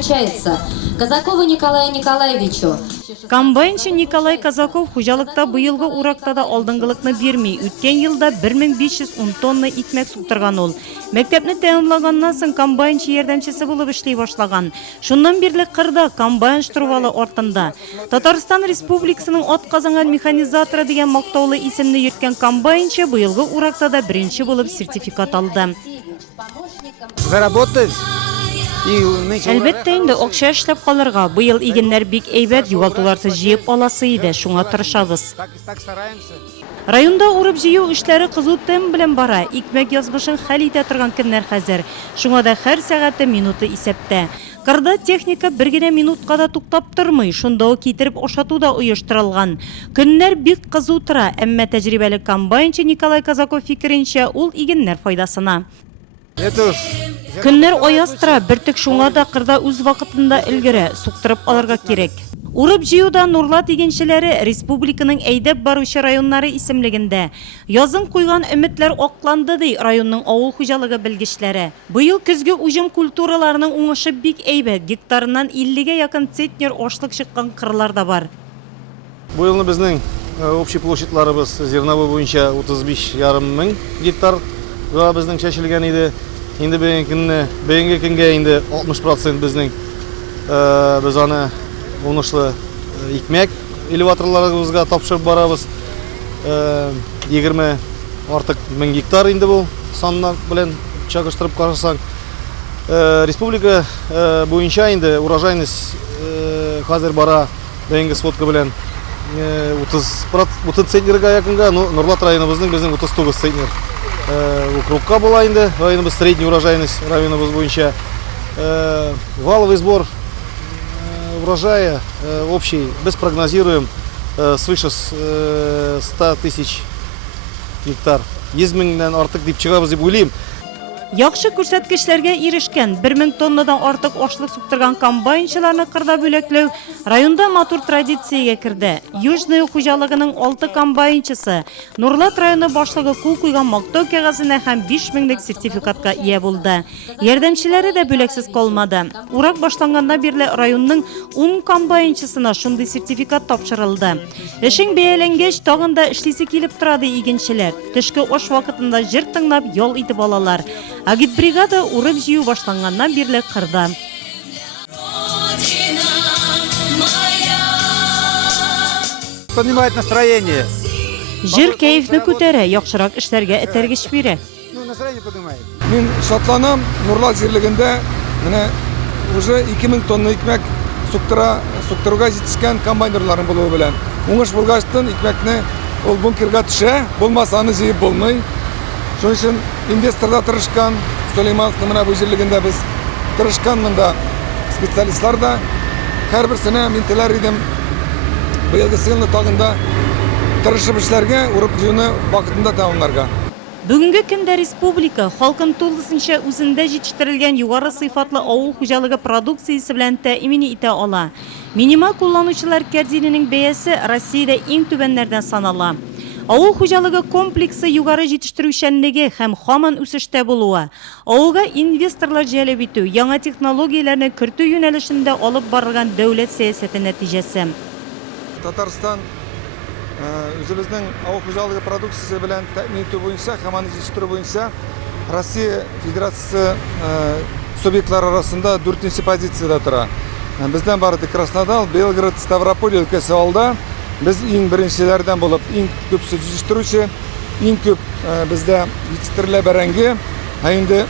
вручается Казакову Николаю Николаевичу. Комбайнчы Николай Казаков хужалыкта быйылгы урактада алдыңгылыкны бермей, үткән елда 1510 тонна икмәк суктырган ул. Мәктәпне тәмамлаганнан соң комбайнчы ярдәмчесе булып эшли башлаган. Шуннан бирле кырда комбайн штурвалы артында. Татарстан Республикасының атказанган механизаторы дигән мактаулы исемне йөрткән комбайнчы быйылгы урактада беренче булып сертификат алды. Заработать. Әлбәттә инде акча эшләп калырга. Быел игеннәр бик әйбәт, югалтуларсыз җыеп аласы иде. Шуңа тырышабыз. Районда урып җыю эшләре кызу темп белән бара. Икмәк язмышын хәл итә торган көннәр хәзер. Шуңа да һәр сәгате минуты исәптә. Кырда техника бер генә минутка да туктап тормый. Шунда ук китереп ашату да оештырылган. Көннәр бик кызу тора, әмма тәҗрибәле комбайнчы Николай Казаков фикеренчә, ул игеннәр файдасына. Көннәр аяз тора, бертик шуңа да кырда үз вакытында өлгерә, суктырып алырга кирәк. Урып җыюда Нурлат игенчеләре республиканың әйдәп баручы районнары исемлегендә. Язын куйган өметләр акланды ди районның авыл хуҗалыгы белгечләре. Быел көзге уҗым культураларының уңышы бик әйбәт. Гектарыннан 50-гә якын центнер ашлык чыккан кырлар да бар. Бу елны безнең общий площадьларыбыз зерновой буенча 35,5 мең гектар безнең чәчелгән иде. Инде бүгенге көнгә инде 60% безнең без аны уңышлы икмәк элеваторларыбызга тапшырып барабыз. 20 артык мең гектар инде бу санна белән чагыштырып карасаң. Республика буенча инде урожайность хәзер бара бүгенге сводка белән 30 центнерга якынга, Нурлат районыбызның безнең 39 центнер. Укрупка была инде, районыбыз средний урожайность районыбыз буенча. Валовый сбор урожая общий без прогнозируем свыше 100 тысяч гектар. 100 меңнән артык дип чыгабыз дип уйлыйм. Яхшы күрсәткечләргә ирешкән 1000 тоннадан артык ашлык суктырган комбайнчыларны кырда бүләкләү районда матур традициягә керде. Южный хуҗалыгының 6 комбайнчысы Нурлат районы башлыгы кул куйган мактау кәгазенә һәм 5000лек сертификатка ия булды. Ярдәмчеләре дә бүләксез калмады. Урак башланганнан бирле районның 10 комбайнчысына шундый сертификат тапшырылды. Эшең бәяләнгәч, тагын да эшлисе килеп торады игенчеләр. Төшке аш вакытында җыр тыңлап ял итеп алалар. Агитбригада урып җыю башланганнан бирле кырда. Поднимает настроение. Җыр кәефне күтәрә, яхшырак эшләргә этәргеч бирә. Настроение поднимает. Мин шатланам, Нурлат җирлегендә менә уже 2000 тонна икмәк суктыруга җитешкән комбайнерларның булуы белән. Уңыш булгачтан икмәкне ул бункерга төшә, булмаса аны җыеп булмый. Шуның өчен инвесторда тырышкан, Сөләймановның менә бу җирлегендә без тырышкан монда специалистлар да һәрберсенә мин теләр идем быелгы елны тагында тырышып эшләргә, урып җыюны вакытында тәмамларга. Бүгенге көндә республика халкын тулысынча үзендә җитештерелгән югары сыйфатлы авыл хуҗалыгы продукциясе белән тәэмин итә ала. Минимал кулланучылар кәрзиненең бәясе Россиядә иң түбәннәрдән санала. Авыл хуҗалыгы комплексы югары җитештерүчәнлеге һәм һаман үсештә булуы, авылга инвесторлар җәлеп итү, яңа технологияләрне кертү юнәлешендә алып барылган дәүләт сәясәте нәтиҗәсе. Татарстан үзебезнең авыл хуҗалыгы продукциясе белән тәэмин итү буенча һәм аны җитештерү буенча Россия Федерациясе субъектлары арасында 4-нче позициядә тора. Бездән бары Краснодар, Белгород, Ставрополь өлкәсе алда. Biz иң беренчеләрдән булып, иң күп җитештерүче, иң күп бездә җитештерелә бәрәңге. Инде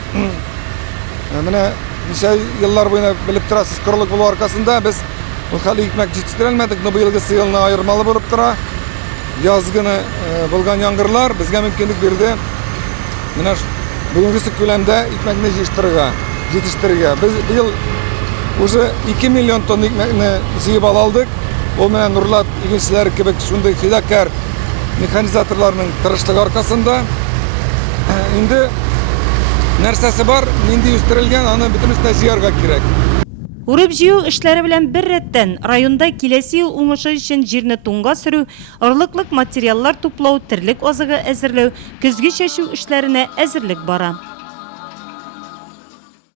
менә ничә еллар буена белеп торасыз, корылык булу аркасында без ул хәле икмәк җитештерелмәдек, но быелгы елны аермалы булып тора. Язгыны булган яңгырлар безгә мөмкинлек бирде. Менә бүгенге күләмдә икмәкне җитештерергә. Без быел уже 2 миллион тонна икмәкне җыеп алдык. Ул менә Нурлат игенчеләре кебек шундый фидакар механизаторларның тырышлыгы аркасында инде нәрсәсе бар, нинди үстерелгән, аны бөтенесен җыярга кирәк. Урып җыю эшләре белән бер рәттән районда киләсе ел уңышы өчен җирне туңга сөрү, орлыклык материаллар туплау, терлек азыгы әзерләү, көзге чәчү эшләренә әзерлек бара.